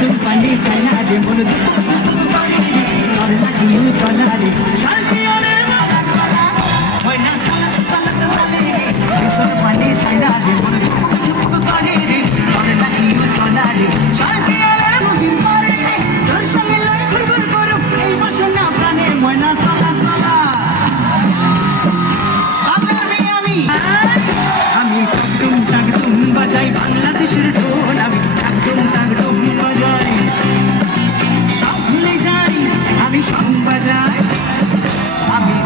Listen, Pani, Sana, the Mono, you, Tonari, Shanti, when I saw the Sally, listen, Pani, Sana, the Mono, you, Tonari, Shanti, বাজাই বাংলাদেশের ঢোল আমি একদম টাকডুম বাজাই সব ভুলে যাই আমি সব বাজাই আমি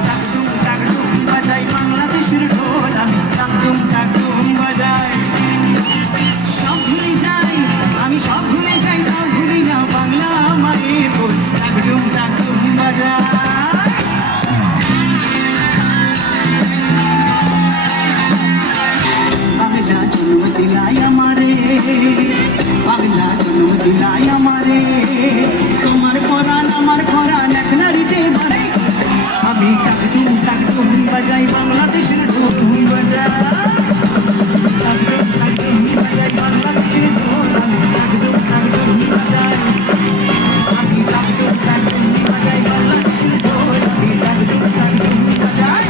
টাকডুম বাজাই বাংলাদেশের ঢোল আমি টাকডুম বাজাই সব ভুলে যাই আমি সব ভুলে যাই তাও ভুলি না বাংলা মায়ের বোল টাকডুম বাজাই বাংলা জন্ম দিলাই আমারে তোমার পরাণ আমার পরাণ এক নারীতে ভরে আমি টাকডুম বাজাই বাংলাদেশের ঢোল বাজাই টাকডুম বাজাই বাংলাদেশের ঢোল আমি টাকডুম বাজাই আমি টাকডুম বাজাই বাংলাদেশের ঢোল আমি টাকডুম বাজাই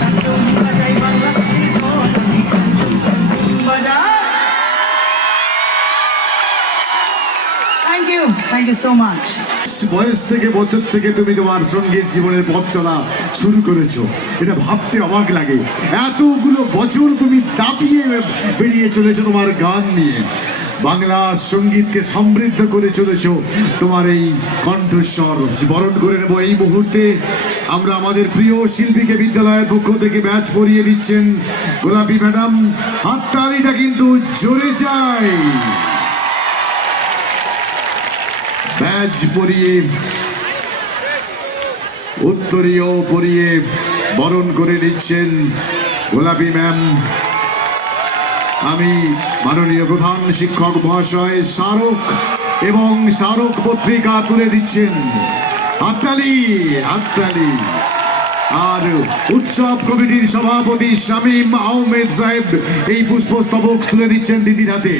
টাকডুম বাজাই বাংলাদেশের ঢোল আমি টাকডুম বাজাই। Thank you so much. বয়স থেকে বছর থেকে তুমি তোমার সঙ্গীত জীবনের পথ চলা শুরু করেছো, এটা ভাবতে অবাক লাগে। এতগুলো বছর তুমি দাপিয়ে বেরিয়ে চলেছো তোমার গান নিয়ে, বাংলা সঙ্গীতকে সমৃদ্ধ করে চলেছো তোমার এই কণ্ঠস্বর। বরণ করে নেব এই মুহূর্তে আমরা আমাদের প্রিয় শিল্পীকে বিদ্যালয়ের পক্ষ থেকে ব্যাচ পরিয়ে দিচ্ছেন গোলাপী ম্যাডাম। হাততালিটা কিন্তু জোরে চাই। ব্যাজ পরিয়ে উত্তরীয় পরিয়ে বরণ করে নিচ্ছেন গোলাপী ম্যাম। আমি মাননীয় প্রধান শিক্ষক মহাশয় স্মারক এবং স্মারক পত্রিকা তুলে দিচ্ছেন। হাততালি হাততালি। আর উৎসব কমিটির সভাপতি শামীম আহমেদ সাহেব এই পুষ্পস্তবক তুলে দিচ্ছেন দিদির হাতে।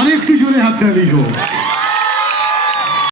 আরেকটু জোরে হাততালি হোক।